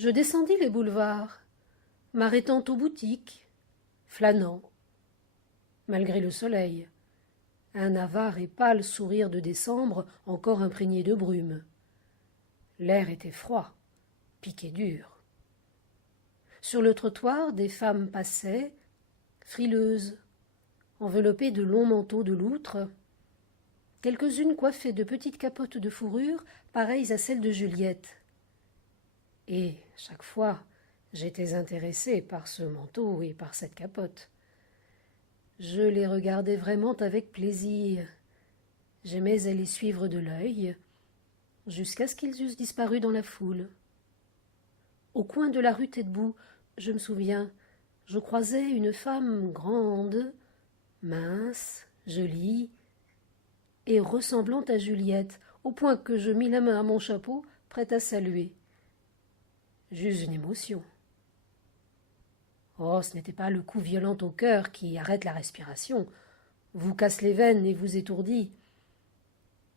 Je descendis les boulevards, m'arrêtant aux boutiques, flânant, malgré le soleil, un avare et pâle sourire de décembre encore imprégné de brume. L'air était froid, piqué dur. Sur le trottoir, des femmes passaient, frileuses, enveloppées de longs manteaux de loutre, quelques-unes coiffées de petites capotes de fourrure pareilles à celles de Juliette. Et, chaque fois, j'étais intéressée par ce manteau et par cette capote. Je les regardais vraiment avec plaisir. J'aimais à les suivre de l'œil, jusqu'à ce qu'ils eussent disparu dans la foule. Au coin de la rue Taitbout, je me souviens, je croisais une femme grande, mince, jolie, et ressemblant à Juliette, au point que je mis la main à mon chapeau, prête à saluer. J'eus une émotion. Oh, ce n'était pas le coup violent au cœur qui arrête la respiration, vous casse les veines et vous étourdit.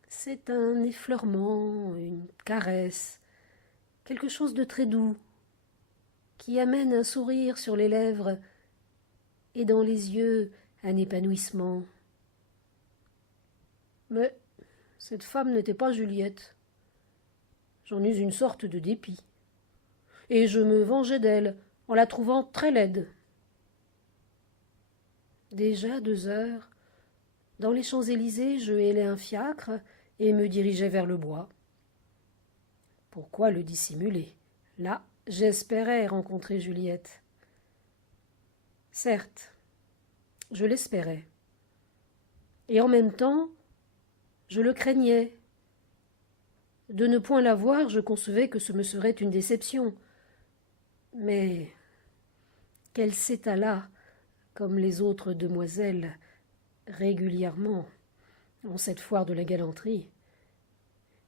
C'est un effleurement, une caresse, quelque chose de très doux, qui amène un sourire sur les lèvres et dans les yeux un épanouissement. Mais cette femme n'était pas Juliette. J'en eus une sorte de dépit. Et je me vengeais d'elle, en la trouvant très laide. Déjà 2 heures, dans les Champs-Élysées, je hélais un fiacre et me dirigeais vers le bois. Pourquoi le dissimuler? Là, j'espérais rencontrer Juliette. Certes, je l'espérais. Et en même temps, je le craignais. De ne point la voir, je concevais que ce me serait une déception. Mais qu'elle s'étalât, comme les autres demoiselles, régulièrement, en cette foire de la galanterie,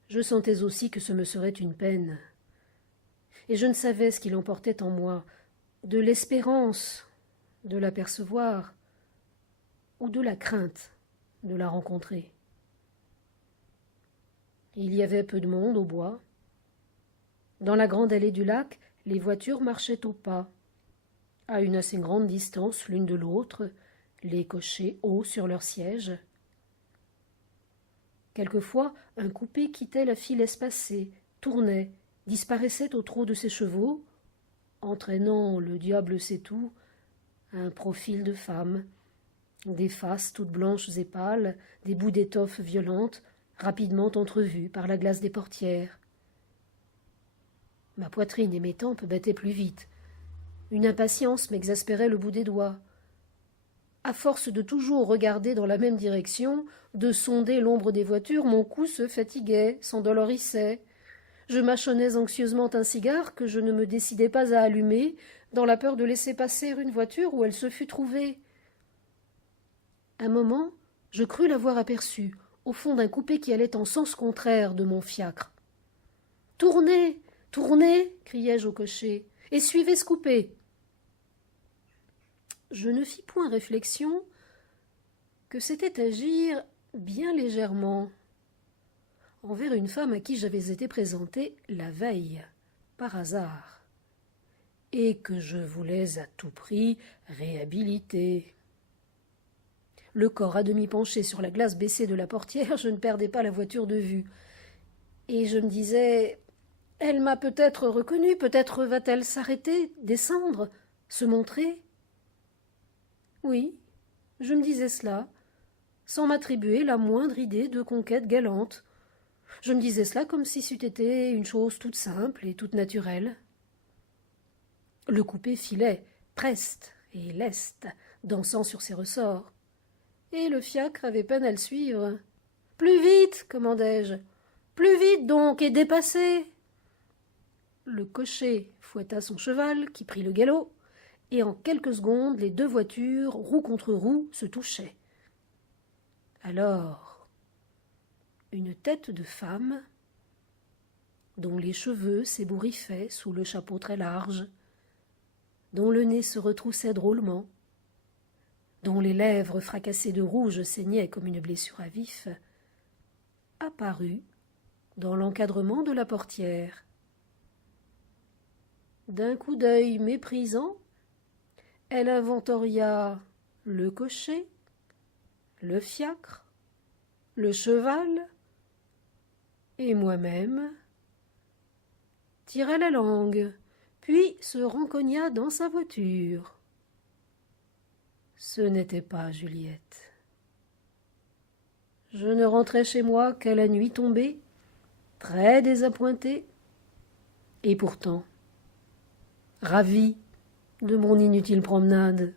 je sentais aussi que ce me serait une peine. Et je ne savais ce qu'il emportait en moi, de l'espérance de l'apercevoir, ou de la crainte de la rencontrer. Il y avait peu de monde au bois. Dans la grande allée du lac, les voitures marchaient au pas, à une assez grande distance l'une de l'autre, les cochers hauts sur leurs sièges. Quelquefois, un coupé quittait la file espacée, tournait, disparaissait au trot de ses chevaux, entraînant, le diable sait où, un profil de femme, des faces toutes blanches et pâles, des bouts d'étoffe violentes, rapidement entrevues par la glace des portières. Ma poitrine et mes tempes battaient plus vite. Une impatience m'exaspérait le bout des doigts. À force de toujours regarder dans la même direction, de sonder l'ombre des voitures, mon cou se fatiguait, s'endolorissait. Je mâchonnais anxieusement un cigare que je ne me décidais pas à allumer, dans la peur de laisser passer une voiture où elle se fût trouvée. Un moment, je crus l'avoir aperçue, au fond d'un coupé qui allait en sens contraire de mon fiacre. « Tournez, tournez !» criai-je au cocher, « et suivez ce coupé !» Je ne fis point réflexion que c'était agir bien légèrement envers une femme à qui j'avais été présenté la veille, par hasard, et que je voulais à tout prix réhabiliter. Le corps à demi penché sur la glace baissée de la portière, je ne perdais pas la voiture de vue, et je me disais « Elle m'a peut-être reconnue, peut-être va-t-elle s'arrêter, descendre, se montrer ?» Oui, je me disais cela, sans m'attribuer la moindre idée de conquête galante. Je me disais cela comme si c'eût été une chose toute simple et toute naturelle. Le coupé filait, preste et leste, dansant sur ses ressorts. Et le fiacre avait peine à le suivre. « Plus vite !» commandai-je. « Plus vite donc, et dépassez !» Le cocher fouetta son cheval, qui prit le galop, et en quelques secondes, les 2 voitures, roue contre roue, se touchaient. Alors, une tête de femme, dont les cheveux s'ébouriffaient sous le chapeau très large, dont le nez se retroussait drôlement, dont les lèvres fracassées de rouge saignaient comme une blessure à vif, apparut dans l'encadrement de la portière. D'un coup d'œil méprisant, elle inventoria le cocher, le fiacre, le cheval, et moi-même, tira la langue, puis se rencogna dans sa voiture. Ce n'était pas Juliette. Je ne rentrai chez moi qu'à la nuit tombée, très désappointé, et pourtant ravi de mon inutile promenade.